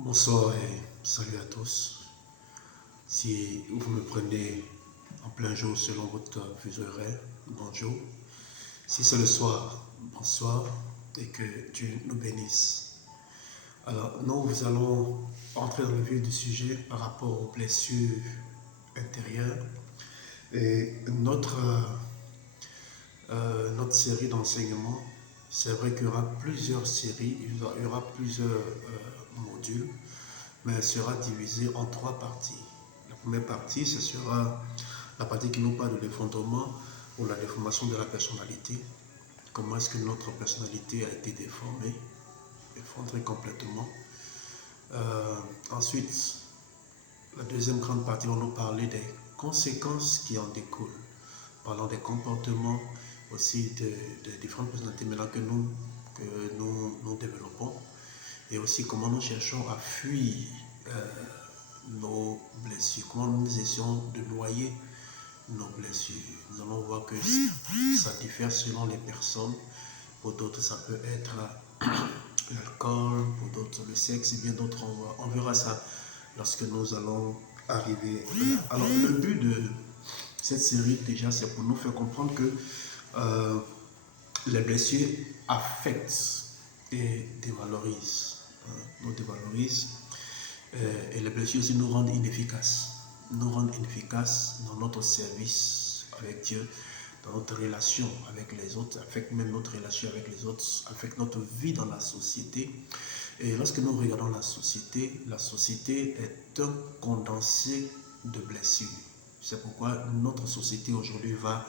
Bonsoir et salut à tous. Si vous me prenez en plein jour selon votre fuseau horaire, bonjour. Si c'est le soir, bonsoir et que Dieu nous bénisse. Alors, nous allons entrer dans le vif du sujet par rapport aux blessures intérieures. Et notre série d'enseignement, c'est vrai qu'il y aura plusieurs séries, il y aura plusieurs modules, mais elle sera divisée en 3 parties. La première partie, ce sera la partie qui nous parle de l'effondrement ou la déformation de la personnalité. Comment est-ce que notre personnalité a été déformée, effondrée complètement. Ensuite, la deuxième grande partie va nous parler des conséquences qui en découlent, parlant des comportements, aussi de différentes personnalités maintenant que nous développons, et aussi comment nous cherchons à fuir nos blessures, comment nous essayons de noyer nos blessures. Nous allons voir que ça diffère selon les personnes. Pour d'autres, ça peut être l'alcool, pour d'autres, le sexe, et bien d'autres, on verra ça lorsque nous allons arriver là. Alors, le but de cette série, déjà, c'est pour nous faire comprendre que les blessures affectent et dévalorisent. Nous dévalorisent. Et les blessures aussi nous rendent inefficaces. Nous rendent inefficaces dans notre service avec Dieu, dans notre relation avec les autres, affectent même notre relation avec les autres, affectent notre vie dans la société. Et lorsque nous regardons la société est un condensé de blessures. C'est pourquoi notre société aujourd'hui va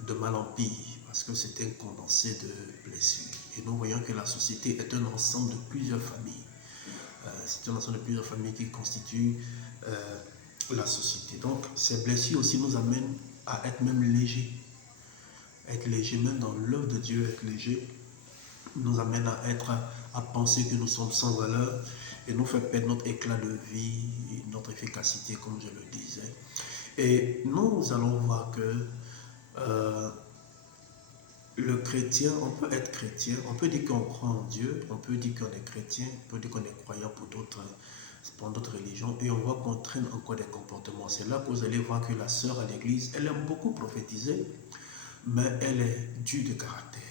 de mal en pire, parce que c'est un condensé de blessures. Et nous voyons que la société est un ensemble de plusieurs familles. C'est un ensemble de plusieurs familles qui constituent la société. Donc, ces blessures aussi nous amènent à être même légers. Être léger, même dans l'œuvre de Dieu, être léger nous amène à penser que nous sommes sans valeur et nous fait perdre notre éclat de vie, notre efficacité, comme je le disais. Et nous allons voir que le chrétien, on peut être chrétien, on peut dire qu'on croit en Dieu, on peut dire qu'on est chrétien, on peut dire qu'on est croyant pour d'autres religions, et on voit qu'on traîne encore des comportements. C'est là que vous allez voir que la sœur à l'église, elle aime beaucoup prophétiser, mais elle est dure de caractère.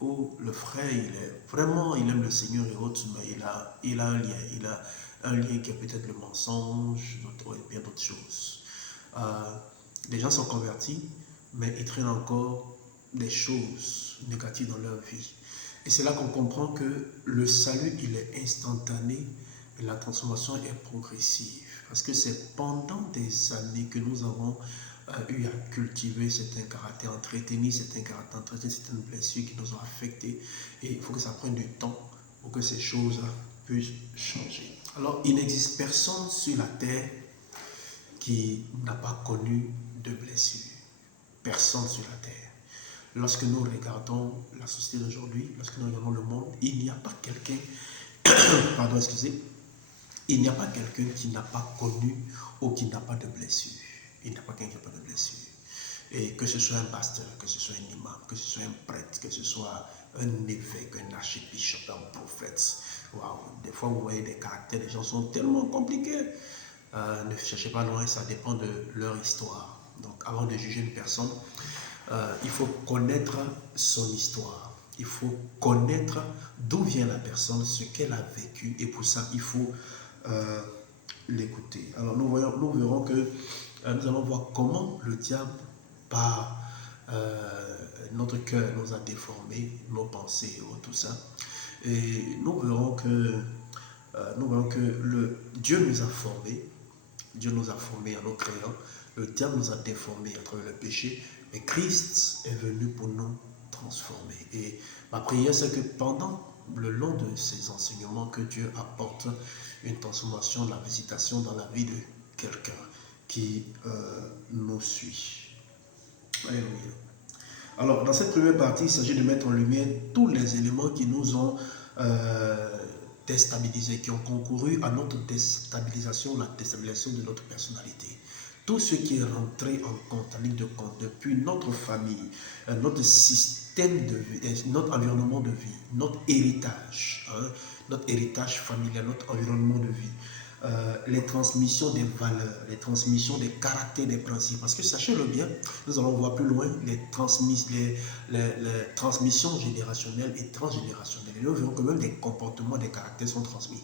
Ou le frère, il aime le Seigneur et autres, mais il a un lien qui est peut-être le mensonge, et bien d'autres choses. Les gens sont convertis, mais ils traînent encore des choses négatives dans leur vie. Et c'est là qu'on comprend que le salut, il est instantané, mais la transformation est progressive. Parce que c'est pendant des années que nous avons eu à cultiver certains caractères, entretenir certains caractères, entretenir certaines blessures qui nous ont affectés. Et il faut que ça prenne du temps pour que ces choses puissent changer. Alors, il n'existe personne sur la terre qui n'a pas connu de blessures. Personne sur la terre. Lorsque nous regardons la société d'aujourd'hui, lorsque nous regardons le monde, il n'y a pas quelqu'un, il n'y a pas quelqu'un qui n'a pas connu ou qui n'a pas de blessure. Il n'y a pas quelqu'un qui n'a pas de blessure. Et que ce soit un pasteur, que ce soit un imam, que ce soit un prêtre, que ce soit un évêque, un archibishop, un prophète. Waouh, des fois vous voyez des caractères, les gens sont tellement compliqués. Ne cherchez pas loin, ça dépend de leur histoire. Donc avant de juger une personne, il faut connaître son histoire. Il faut connaître d'où vient la personne, ce qu'elle a vécu, et pour ça, il faut l'écouter. Alors nous verrons que nous allons voir comment le diable, par notre cœur, nous a déformés, nos pensées, tout ça. Et nous verrons que Dieu nous a formés. Dieu nous a formés en nous créant. Le diable nous a déformés à travers le péché. Mais Christ est venu pour nous transformer. Et ma prière, c'est que pendant le long de ces enseignements, que Dieu apporte une transformation, la visitation dans la vie de quelqu'un qui nous suit. Alléluia. Alors, dans cette première partie, il s'agit de mettre en lumière tous les éléments qui nous ont déstabilisés, qui ont concouru à notre déstabilisation, la déstabilisation de notre personnalité. Tout ce qui est rentré en compte, en ligne de compte, depuis notre famille, notre système de vie, notre environnement de vie, notre héritage, notre héritage familial, notre environnement de vie. Les transmissions des valeurs, les transmissions des caractères, des principes. Parce que sachez-le bien, nous allons voir plus loin les transmissions générationnelles et transgénérationnelles. Et nous verrons que même des comportements, des caractères sont transmis.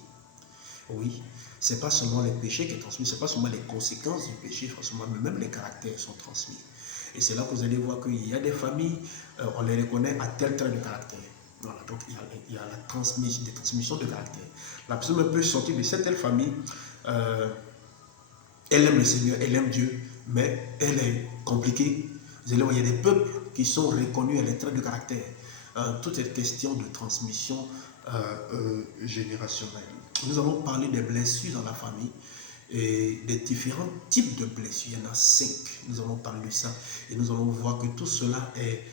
Oui, ce n'est pas seulement les péchés qui sont transmis, ce n'est pas seulement les conséquences du péché, forcément, mais même les caractères sont transmis. Et c'est là que vous allez voir qu'il y a des familles, on les reconnaît à tel trait de caractère. Voilà, donc il y a la transmission, des transmissions de caractère. La personne peut sortir de cette telle famille, elle aime le Seigneur, elle aime Dieu, mais elle est compliquée. Vous allez voir, il y a des peuples qui sont reconnus à les traits de caractère. Toute cette question de transmission générationnelle. Nous allons parler des blessures dans la famille et des différents types de blessures. Il y en a 5. Nous allons parler de ça et nous allons voir que tout cela est,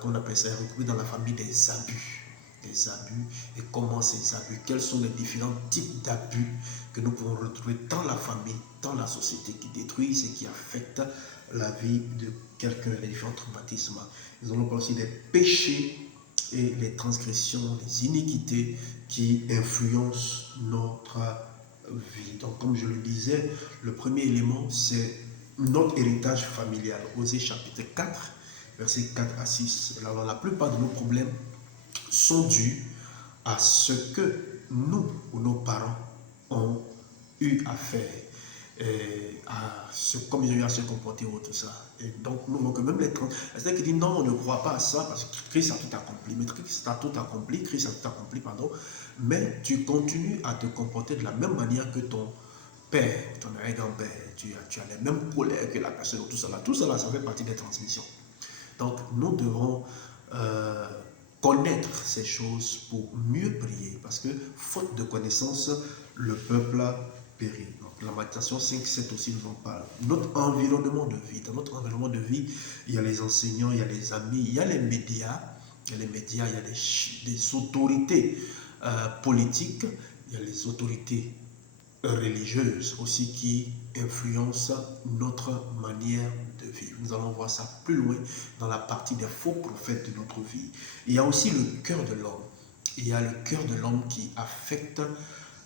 qu'on appelle ça, regroupé dans la famille des abus. Des abus et comment ces abus, quels sont les différents types d'abus que nous pouvons retrouver dans la famille, dans la société qui détruisent et qui affectent la vie de quelqu'un, les différents traumatismes. Nous allons parler aussi des péchés et les transgressions, les iniquités qui influencent notre vie. Donc, comme je le disais, le premier élément, c'est notre héritage familial. Osée chapitre 4, versets 4 à 6. Alors, la plupart de nos problèmes sont dus à ce que nous ou nos parents ont eu à faire, comme ils ont eu à se comporter ou tout ça. Et donc, nous voyons que même les c'est-à-dire qu'il dit non, on ne croit pas à ça parce que Christ a tout accompli. Mais Christ a tout accompli, mais tu continues à te comporter de la même manière que ton père, ton arrière-grand-père. Tu as les mêmes colères que la personne, tout cela. Tout cela, ça fait partie des transmissions. Donc, nous devons connaître ces choses pour mieux prier, parce que faute de connaissance, le peuple périt. Donc, Lamentation 5:7 aussi nous en parle. Notre environnement de vie, dans notre environnement de vie, il y a les enseignants, il y a les amis, il y a les médias, il y a des autorités politiques, il y a les autorités religieuses aussi qui influencent notre manière de vivre. Nous allons voir ça plus loin dans la partie des faux prophètes de notre vie. Il y a aussi le cœur de l'homme. Il y a le cœur de l'homme qui affecte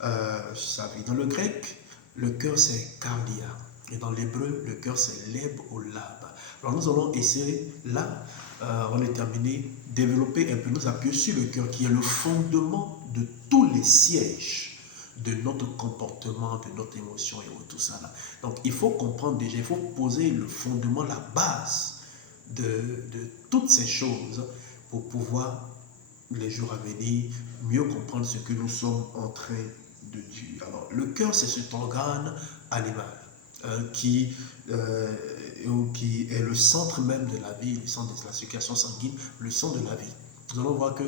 sa vie. Dans le grec, le cœur c'est cardia. Et dans l'hébreu, le cœur c'est leb ou lab. Alors nous allons essayer là, on est terminé, développer un peu, nous appuyer sur le cœur qui est le fondement de tous les sièges de notre comportement, de notre émotion et tout ça là. Donc il faut comprendre déjà, il faut poser le fondement, la base de toutes ces choses pour pouvoir, les jours à venir, mieux comprendre ce que nous sommes en train de dire. Alors le cœur c'est cet organe animal qui est le centre même de la vie, le centre de la circulation sanguine, le centre de la vie. Nous allons voir que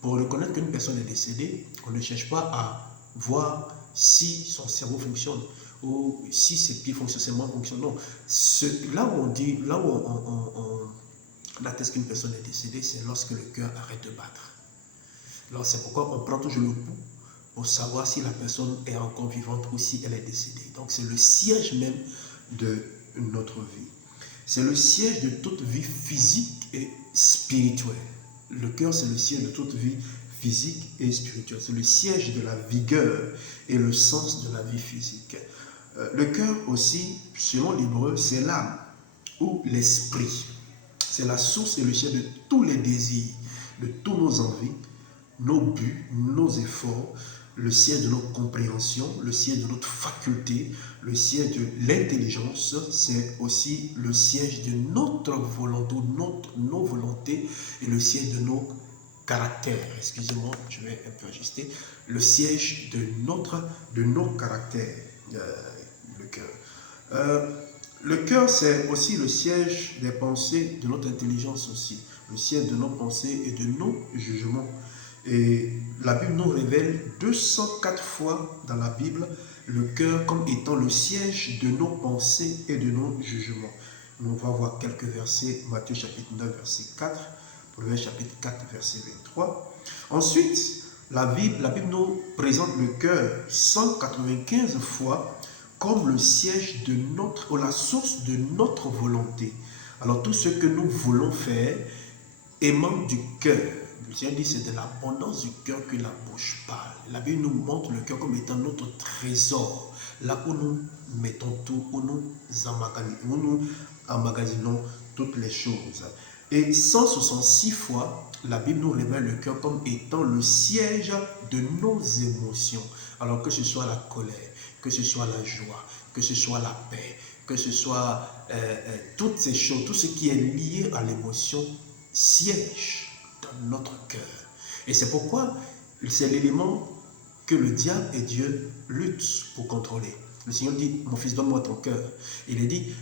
pour reconnaître qu'une personne est décédée, on ne cherche pas à voir si son cerveau fonctionne ou si ses pieds fonctionnent, ses mains fonctionnent. Non. Là où on dit, là où on atteste qu'une personne est décédée, c'est lorsque le cœur arrête de battre. Alors c'est pourquoi on prend toujours le pouls pour savoir si la personne est encore vivante ou si elle est décédée. Donc c'est le siège même de notre vie. C'est le siège de toute vie physique et spirituelle. Le cœur, c'est le siège de toute vie physique et spirituelle. C'est le siège de la vigueur et le sens de la vie physique. Le cœur aussi, selon l'hébreu, c'est l'âme ou l'esprit. C'est la source et le siège de tous les désirs, de toutes nos envies, nos buts, nos efforts, le siège de notre compréhension, le siège de notre faculté, le siège de l'intelligence, c'est aussi le siège de notre volonté, nos volontés et le siège de nos caractères. Excusez-moi, je vais un peu ajuster. Le siège de nos caractères, le cœur. Le cœur, c'est aussi le siège des pensées, de notre intelligence aussi, le siège de nos pensées et de nos jugements. Et la Bible nous révèle 204 fois dans la Bible le cœur comme étant le siège de nos pensées et de nos jugements. On va voir quelques versets, Matthieu chapitre 9, verset 4, Proverbe chapitre 4, verset 23. Ensuite, la Bible nous présente le cœur 195 fois comme le siège de ou la source de notre volonté. Alors tout ce que nous voulons faire émane du cœur. Le Seigneur dit c'est de l'abondance du cœur que la bouche parle. La Bible nous montre le cœur comme étant notre trésor, là où nous mettons tout, où nous emmagasinons toutes les choses. Et 166 fois, la Bible nous révèle le cœur comme étant le siège de nos émotions. Alors que ce soit la colère, que ce soit la joie, que ce soit la paix, que ce soit toutes ces choses, tout ce qui est lié à l'émotion siège dans notre cœur. Et c'est pourquoi c'est l'élément que le diable et Dieu luttent pour contrôler. Le Seigneur dit, mon fils, donne-moi ton cœur. Il est dit,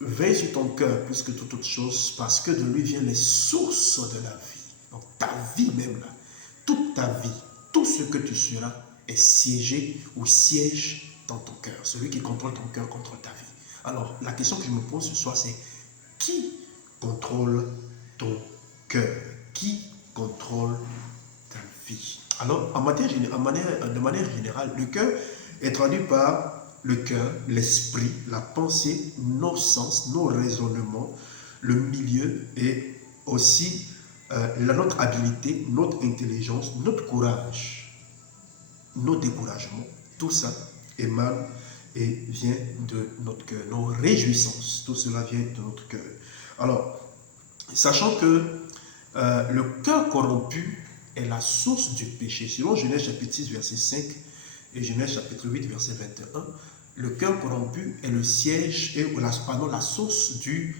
veille sur ton cœur plus que toute autre chose, parce que de lui viennent les sources de la vie. Donc ta vie même là, toute ta vie, tout ce que tu seras est siégé ou siège dans ton cœur. Celui qui contrôle ton cœur contrôle ta vie. Alors la question que je me pose ce soir, c'est qui contrôle ton cœur? Qui contrôle ta vie? Alors de manière générale, le cœur est traduit par le cœur, l'esprit, la pensée, nos sens, nos raisonnements, le milieu et aussi notre habileté, notre intelligence, notre courage, nos découragements. Tout ça émane et vient de notre cœur. Nos réjouissances, tout cela vient de notre cœur. Alors, sachant que le cœur corrompu est la source du péché. Selon Genèse chapitre 6, verset 5 et Genèse chapitre 8, verset 21, le cœur corrompu est le siège et la source du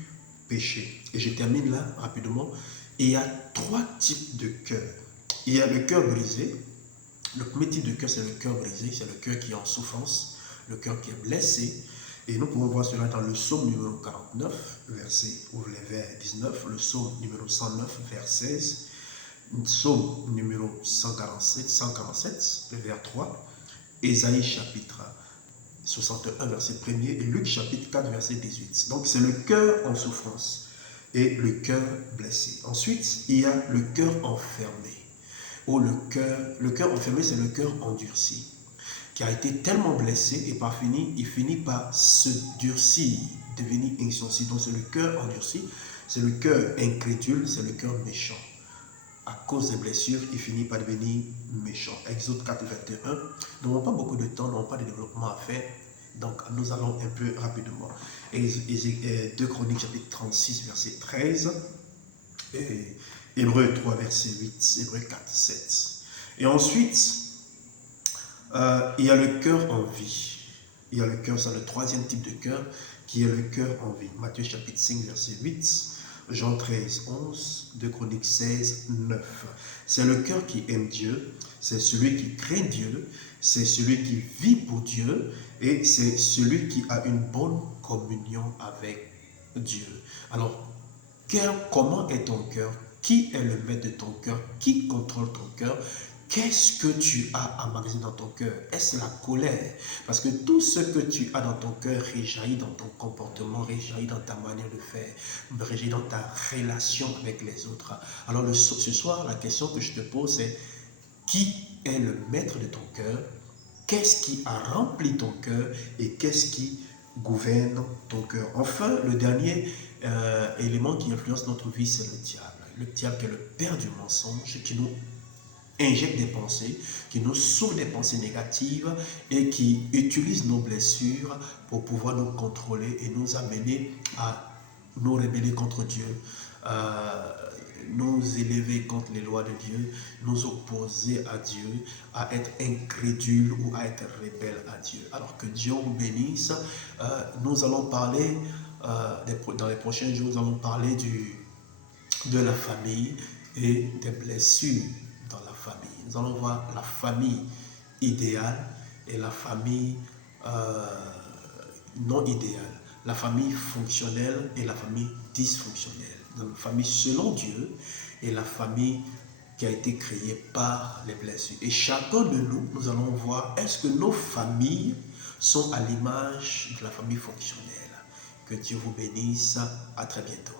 péché. Et je termine là rapidement. Il y a 3 types de cœur. Il y a le cœur brisé. Le premier type de cœur, c'est le cœur brisé. C'est le cœur qui est en souffrance, le cœur qui est blessé. Et nous pouvons voir cela dans le psaume numéro 49, verset 19, le psaume numéro 109, verset 16, le psaume numéro 147, le vers 3, Ésaïe chapitre 61, verset 1er, et Luc chapitre 4, verset 18. Donc c'est le cœur en souffrance et le cœur blessé. Ensuite, il y a le cœur enfermé. Ou le cœur enfermé, c'est le cœur endurci, qui a été tellement blessé et il finit par se durcir, devenir insensible. Donc c'est le cœur endurci, c'est le cœur incrédule, c'est le cœur méchant. À cause des blessures, il finit par devenir méchant. Exode 4, 21. Nous n'avons pas beaucoup de temps, nous n'avons pas de développement à faire. Donc nous allons un peu rapidement. 2 Chroniques chapitre 36, verset 13. Et Hébreux 3, verset 8. Hébreux 4, 7. Et ensuite, il y a le cœur en vie. Il y a le cœur, c'est le 3e type de cœur, qui est le cœur en vie. Matthieu chapitre 5, verset 8. Jean 13, 11, 2 Chroniques 16, 9. C'est le cœur qui aime Dieu, c'est celui qui craint Dieu, c'est celui qui vit pour Dieu et c'est celui qui a une bonne communion avec Dieu. Alors, cœur, comment est ton cœur? Qui est le maître de ton cœur? Qui contrôle ton cœur? Qu'est-ce que tu as emmagasiné dans ton cœur? Est-ce la colère? Parce que tout ce que tu as dans ton cœur réjaillit dans ton comportement, réjaillit dans ta manière de faire, réjaillit dans ta relation avec les autres. Alors ce soir, la question que je te pose, c'est qui est le maître de ton cœur? Qu'est-ce qui a rempli ton cœur? Et qu'est-ce qui gouverne ton cœur? Enfin, le dernier élément qui influence notre vie, c'est le diable. Le diable qui est le père du mensonge, qui nous injecte des pensées, qui nous souffle des pensées négatives et qui utilise nos blessures pour pouvoir nous contrôler et nous amener à nous rebeller contre Dieu, nous élever contre les lois de Dieu, nous opposer à Dieu, à être incrédule ou à être rebelle à Dieu. Alors que Dieu vous bénisse. Nous allons parler, dans les prochains jours, nous allons parler de la famille et des blessures dans la famille. Nous allons voir la famille idéale et la famille non idéale, la famille fonctionnelle et la famille dysfonctionnelle, la famille selon Dieu et la famille qui a été créée par les blessures. Et chacun de nous, nous allons voir, est-ce que nos familles sont à l'image de la famille fonctionnelle? Que Dieu vous bénisse. À très bientôt.